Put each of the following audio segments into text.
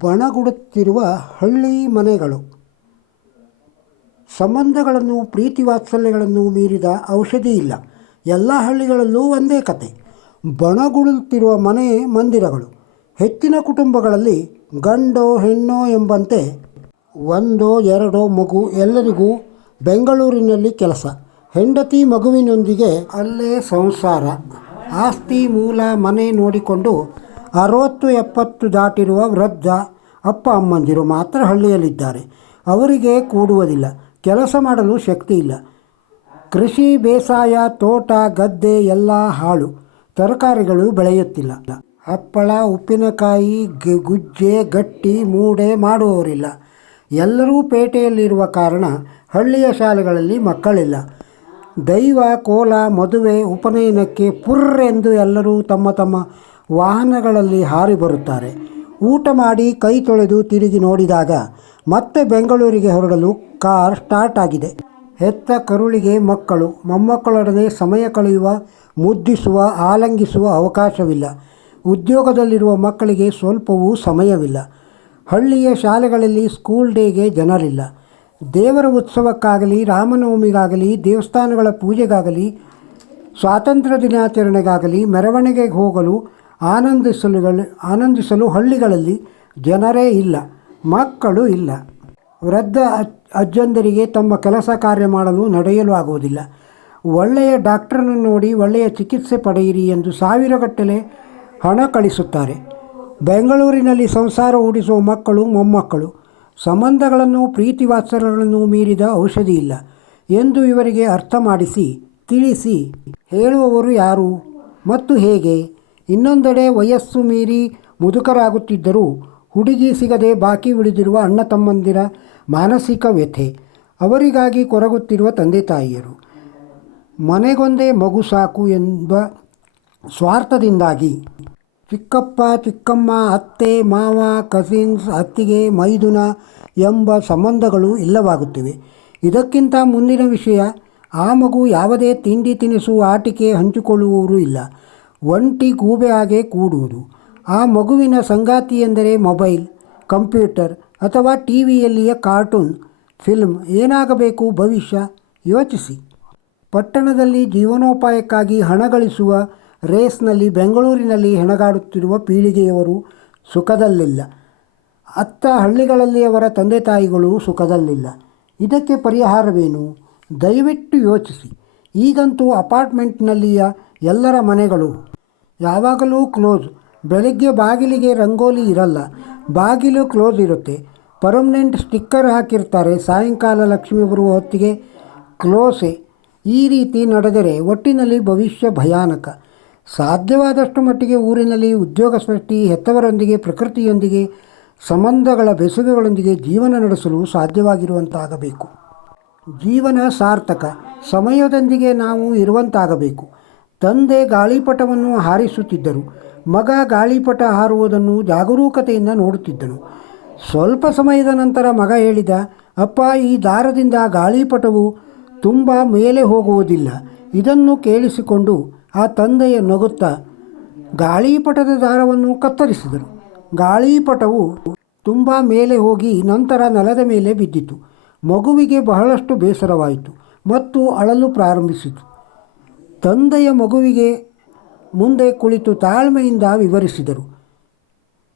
ಬಣಗುಡುತ್ತಿರುವ ಹಳ್ಳಿ ಮನೆಗಳು. ಸಂಬಂಧಗಳನ್ನು, ಪ್ರೀತಿ ವಾತ್ಸಲ್ಯಗಳನ್ನು ಮೀರಿದ ಔಷಧಿ ಇಲ್ಲ. ಎಲ್ಲ ಹಳ್ಳಿಗಳಲ್ಲೂ ಒಂದೇ ಕತೆ. ಬಣಗುಡುತ್ತಿರುವ ಮನೆ ಮಂದಿರಗಳು. ಹೆಚ್ಚಿನ ಕುಟುಂಬಗಳಲ್ಲಿ ಗಂಡೋ ಹೆಣ್ಣೋ ಎಂಬಂತೆ ಒಂದೋ ಎರಡೋ ಮಗು. ಎಲ್ಲರಿಗೂ ಬೆಂಗಳೂರಿನಲ್ಲಿ ಕೆಲಸ, ಹೆಂಡತಿ ಮಗುವಿನೊಂದಿಗೆ ಅಲ್ಲೇ ಸಂಸಾರ. ಆಸ್ತಿ ಮೂಲ ಮನೆ ನೋಡಿಕೊಂಡು 60-70 ದಾಟಿರುವ ವೃದ್ಧ ಅಪ್ಪ ಅಮ್ಮಂದಿರು ಮಾತ್ರ ಹಳ್ಳಿಯಲ್ಲಿದ್ದಾರೆ. ಅವರಿಗೆ ಕೂಡುವುದಿಲ್ಲ, ಕೆಲಸ ಮಾಡಲು ಶಕ್ತಿ ಇಲ್ಲ. ಕೃಷಿ, ಬೇಸಾಯ, ತೋಟ, ಗದ್ದೆ ಎಲ್ಲ ಹಾಳು. ತರಕಾರಿಗಳು ಬೆಳೆಯುತ್ತಿಲ್ಲ. ಹಪ್ಪಳ, ಉಪ್ಪಿನಕಾಯಿ, ಗುಜ್ಜೆ, ಗಟ್ಟಿ, ಮೂಡೆ ಮಾಡುವವರಿಲ್ಲ. ಎಲ್ಲರೂ ಪೇಟೆಯಲ್ಲಿರುವ ಕಾರಣ ಹಳ್ಳಿಯ ಶಾಲೆಗಳಲ್ಲಿ ಮಕ್ಕಳಿಲ್ಲ. ದೈವ, ಕೋಲ, ಮದುವೆ, ಉಪನಯನಕ್ಕೆ ಪುರ್ರೆಂದು ಎಲ್ಲರೂ ತಮ್ಮ ತಮ್ಮ ವಾಹನಗಳಲ್ಲಿ ಹಾರಿ ಬರುತ್ತಾರೆ. ಊಟ ಮಾಡಿ ಕೈ ತೊಳೆದು ತಿರುಗಿ ನೋಡಿದಾಗ ಮತ್ತೆ ಬೆಂಗಳೂರಿಗೆ ಹೊರಡಲು ಕಾರ್ ಸ್ಟಾರ್ಟ್ ಆಗಿದೆ. ಹೆತ್ತ ಕರುಳಿಗೆ ಮಕ್ಕಳು, ಮೊಮ್ಮಕ್ಕಳೊಡನೆ ಸಮಯ ಕಳೆಯುವ, ಮುದ್ದಿಸುವ, ಆಲಂಗಿಸುವ ಅವಕಾಶವಿಲ್ಲ. ಉದ್ಯೋಗದಲ್ಲಿರುವ ಮಕ್ಕಳಿಗೆ ಸ್ವಲ್ಪವೂ ಸಮಯವಿಲ್ಲ. ಹಳ್ಳಿಯ ಶಾಲೆಗಳಲ್ಲಿ ಸ್ಕೂಲ್ ಡೇಗೆ ಜನರಿಲ್ಲ. ದೇವರ ಉತ್ಸವಕ್ಕಾಗಲಿ, ರಾಮನವಮಿಗಾಗಲಿ, ದೇವಸ್ಥಾನಗಳ ಪೂಜೆಗಾಗಲಿ, ಸ್ವಾತಂತ್ರ್ಯ ದಿನಾಚರಣೆಗಾಗಲಿ, ಮೆರವಣಿಗೆಗೆ ಹೋಗಲು, ಆನಂದಿಸಲು ಹಳ್ಳಿಗಳಲ್ಲಿ ಜನರೇ ಇಲ್ಲ, ಮಕ್ಕಳು ಇಲ್ಲ. ವೃದ್ಧ ಅಜ್ಜಂದರಿಗೆ ತಮ್ಮ ಕೆಲಸ ಕಾರ್ಯ ಮಾಡಲು ನಡೆಯಲು ಆಗುವುದಿಲ್ಲ. ಒಳ್ಳೆಯ ಡಾಕ್ಟರನ್ನು ನೋಡಿ ಒಳ್ಳೆಯ ಚಿಕಿತ್ಸೆ ಪಡೆಯಿರಿ ಎಂದು ಸಾವಿರಗಟ್ಟಲೆ ಹಣ ಕಳಿಸುತ್ತಾರೆ. ಬೆಂಗಳೂರಿನಲ್ಲಿ ಸಂಸಾರ ಹೂಡಿಸುವ ಮಕ್ಕಳು, ಮೊಮ್ಮಕ್ಕಳು. ಸಂಬಂಧಗಳನ್ನು, ಪ್ರೀತಿ ವಾತ್ಸಲ್ಯಗಳನ್ನು ಮೀರಿದ ಔಷಧಿ ಇಲ್ಲ ಎಂದು ಇವರಿಗೆ ಅರ್ಥ ಮಾಡಿಸಿ, ತಿಳಿಸಿ ಹೇಳುವವರು ಯಾರು ಮತ್ತು ಹೇಗೆ? ಇನ್ನೊಂದೆಡೆ ವಯಸ್ಸು ಮೀರಿ ಮುದುಕರಾಗುತ್ತಿದ್ದರೂ ಹುಡುಗಿ ಸಿಗದೆ ಬಾಕಿ ಉಳಿದಿರುವ ಅಣ್ಣ ತಮ್ಮಂದಿರ ಮಾನಸಿಕ ವ್ಯಥೆ, ಅವರಿಗಾಗಿ ಕೊರಗುತ್ತಿರುವ ತಂದೆ ತಾಯಿಯರು. ಮನೆಗೊಂದೇ ಮಗು ಸಾಕು ಎಂಬ ಸ್ವಾರ್ಥದಿಂದಾಗಿ ಚಿಕ್ಕಪ್ಪ, ಚಿಕ್ಕಮ್ಮ, ಅತ್ತೆ, ಮಾವ, ಕಸಿನ್ಸ್, ಅತ್ತಿಗೆ, ಮೈದುನ ಎಂಬ ಸಂಬಂಧಗಳು ಇಲ್ಲವಾಗುತ್ತಿವೆ. ಇದಕ್ಕಿಂತ ಮುಂದಿನ ವಿಷಯ, ಆ ಮಗು ಯಾವುದೇ ತಿಂಡಿ ತಿನಿಸು, ಆಟಿಕೆ ಹಂಚಿಕೊಳ್ಳುವವರು ಇಲ್ಲ. ಒಂಟಿ ಗೂಬೆ ಹಾಗೆ ಕೂಡುವುದು. ಆ ಮಗುವಿನ ಸಂಗಾತಿ ಎಂದರೆ ಮೊಬೈಲ್, ಕಂಪ್ಯೂಟರ್ ಅಥವಾ ಟಿವಿಯಲ್ಲಿಯ ಕಾರ್ಟೂನ್, ಫಿಲ್ಮ್. ಏನಾಗಬೇಕು ಭವಿಷ್ಯ? ಯೋಚಿಸಿ. ಪಟ್ಟಣದಲ್ಲಿ ಜೀವನೋಪಾಯಕ್ಕಾಗಿ ಹಣ ಗಳಿಸುವ ರೇಸ್ನಲ್ಲಿ ಬೆಂಗಳೂರಿನಲ್ಲಿ ಹೆಣಗಾಡುತ್ತಿರುವ ಪೀಳಿಗೆಯವರು ಸುಖದಲ್ಲಿಲ್ಲ. ಅತ್ತ ಹಳ್ಳಿಗಳಲ್ಲಿ ಅವರ ತಂದೆ ತಾಯಿಗಳು ಸುಖದಲ್ಲಿಲ್ಲ. ಇದಕ್ಕೆ ಪರಿಹಾರವೇನು? ದಯವಿಟ್ಟು ಯೋಚಿಸಿ. ಈಗಂತೂ ಅಪಾರ್ಟ್ಮೆಂಟ್ನಲ್ಲಿಯ ಎಲ್ಲರ ಮನೆಗಳು ಯಾವಾಗಲೂ ಕ್ಲೋಸ್. ಬೆಳಗ್ಗೆ ಬಾಗಿಲಿಗೆ ರಂಗೋಲಿ ಇರಲ್ಲ, ಬಾಗಿಲು ಕ್ಲೋಸ್ ಇರುತ್ತೆ. ಪರ್ಮನೆಂಟ್ ಸ್ಟಿಕ್ಕರ್ ಹಾಕಿರ್ತಾರೆ. ಸಾಯಂಕಾಲ ಲಕ್ಷ್ಮಿ ಬರುವ ಹೊತ್ತಿಗೆ ಕ್ಲೋಸೆ. ಈ ರೀತಿ ನಡೆದರೆ ಒಟ್ಟಿನಲ್ಲಿ ಭವಿಷ್ಯ ಭಯಾನಕ. ಸಾಧ್ಯವಾದಷ್ಟು ಮಟ್ಟಿಗೆ ಊರಿನಲ್ಲಿ ಉದ್ಯೋಗ ಸೃಷ್ಟಿ, ಹೆತ್ತವರೊಂದಿಗೆ, ಪ್ರಕೃತಿಯೊಂದಿಗೆ, ಸಂಬಂಧಗಳ ಬೆಸುಗೆಗಳೊಂದಿಗೆ ಜೀವನ ನಡೆಸಲು ಸಾಧ್ಯವಾಗಿರುವಂತಾಗಬೇಕು. ಜೀವನ ಸಾರ್ಥಕ, ಸಮಯದೊಂದಿಗೆ ನಾವು ಇರುವಂತಾಗಬೇಕು. ತಂದೆ ಗಾಳಿಪಟವನ್ನು ಹಾರಿಸುತ್ತಿದ್ದರು. ಮಗ ಗಾಳಿಪಟ ಹಾರುವುದನ್ನು ಜಾಗರೂಕತೆಯಿಂದ ನೋಡುತ್ತಿದ್ದನು. ಸ್ವಲ್ಪ ಸಮಯದ ನಂತರ ಮಗ ಹೇಳಿದ, ಅಪ್ಪ, ಈ ದಾರದಿಂದ ಗಾಳಿಪಟವು ತುಂಬ ಮೇಲೆ ಹೋಗುವುದಿಲ್ಲ. ಇದನ್ನು ಕೇಳಿಸಿಕೊಂಡು ಆ ತಂದೆಯ ನಗುತ್ತಾ ಗಾಳಿಪಟದ ದಾರವನ್ನು ಕತ್ತರಿಸಿದರು. ಗಾಳಿಪಟವು ತುಂಬ ಮೇಲೆ ಹೋಗಿ ನಂತರ ನೆಲದ ಮೇಲೆ ಬಿದ್ದಿತು. ಮಗುವಿಗೆ ಬಹಳಷ್ಟು ಬೇಸರವಾಯಿತು ಮತ್ತು ಅಳಲು ಪ್ರಾರಂಭಿಸಿತು. ತಂದೆಯ ಮಗುವಿಗೆ ಮುಂದೆ ಕುಳಿತು ತಾಳ್ಮೆಯಿಂದ ವಿವರಿಸಿದರು.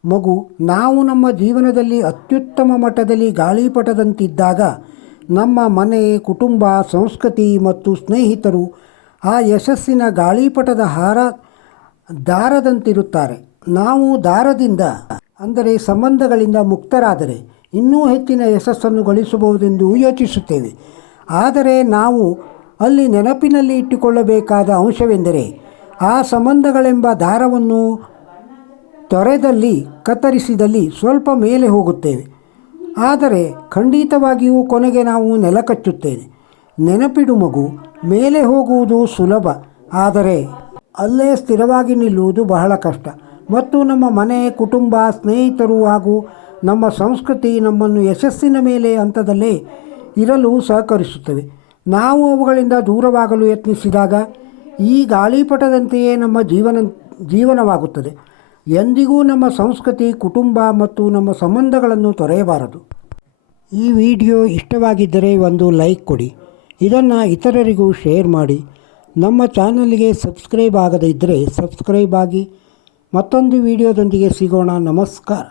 ಮಗು, ನಾವು ನಮ್ಮ ಜೀವನದಲ್ಲಿ ಅತ್ಯುತ್ತಮ ಮಟ್ಟದಲ್ಲಿ ಗಾಳಿಪಟದಂತಿದ್ದಾಗ ನಮ್ಮ ಮನೆ, ಕುಟುಂಬ, ಸಂಸ್ಕೃತಿ ಮತ್ತು ಸ್ನೇಹಿತರು ಆ ಯಶಸ್ಸಿನ ಗಾಳಿಪಟದ ದಾರದಂತಿರುತ್ತಾರೆ. ನಾವು ದಾರದಿಂದ ಅಂದರೆ ಸಂಬಂಧಗಳಿಂದ ಮುಕ್ತರಾದರೆ ಇನ್ನೂ ಹೆಚ್ಚಿನ ಯಶಸ್ಸನ್ನು ಗಳಿಸಬಹುದೆಂದು ಯೋಚಿಸುತ್ತೇವೆ. ಆದರೆ ನಾವು ಅಲ್ಲಿ ನೆನಪಿನಲ್ಲಿ ಇಟ್ಟುಕೊಳ್ಳಬೇಕಾದ ಅಂಶವೆಂದರೆ, ಆ ಸಂಬಂಧಗಳೆಂಬ ದಾರವನ್ನು ತೊರೆದಲ್ಲಿ, ಕತ್ತರಿಸಿದಲ್ಲಿ ಸ್ವಲ್ಪ ಮೇಲೆ ಹೋಗುತ್ತೇವೆ. ಆದರೆ ಖಂಡಿತವಾಗಿಯೂ ಕೊನೆಗೆ ನಾವು ನೆಲ ಕಚ್ಚುತ್ತೇವೆ. ನೆನಪಿಡು ಮಗು, ಮೇಲೆ ಹೋಗುವುದು ಸುಲಭ, ಆದರೆ ಅಲ್ಲೇ ಸ್ಥಿರವಾಗಿ ನಿಲ್ಲುವುದು ಬಹಳ ಕಷ್ಟ. ಮತ್ತು ನಮ್ಮ ಮನೆ, ಕುಟುಂಬ, ಸ್ನೇಹಿತರು ಹಾಗೂ ನಮ್ಮ ಸಂಸ್ಕೃತಿ ನಮ್ಮನ್ನು ಯಶಸ್ಸಿನ ಮೇಲೆ ಹಂತದಲ್ಲೇ ಇರಲು ಸಹಕರಿಸುತ್ತವೆ. ನಾವು ಅವುಗಳಿಂದ ದೂರವಾಗಲು ಯತ್ನಿಸಿದಾಗ ಈ ಗಾಳಿಪಟದಂತೆಯೇ ನಮ್ಮ ಜೀವನವಾಗುತ್ತದೆ. ಎಂದಿಗೂ ನಮ್ಮ ಸಂಸ್ಕೃತಿ, ಕುಟುಂಬ ಮತ್ತು ನಮ್ಮ ಸಂಬಂಧಗಳನ್ನು ತೊರೆಯಬಾರದು. ಈ ವಿಡಿಯೋ ಇಷ್ಟವಾಗಿದ್ದರೆ ಒಂದು ಲೈಕ್ ಕೊಡಿ. ಇದನ್ನು ಇತರರಿಗೂ ಶೇರ್ ಮಾಡಿ. ನಮ್ಮ ಚಾನಲ್ಗೆ ಸಬ್ಸ್ಕ್ರೈಬ್ ಆಗದೇ ಇದ್ದರೆ ಸಬ್ಸ್ಕ್ರೈಬ್ ಆಗಿ. ಮತ್ತೊಂದು ವಿಡಿಯೋದೊಂದಿಗೆ ಸಿಗೋಣ. ನಮಸ್ಕಾರ.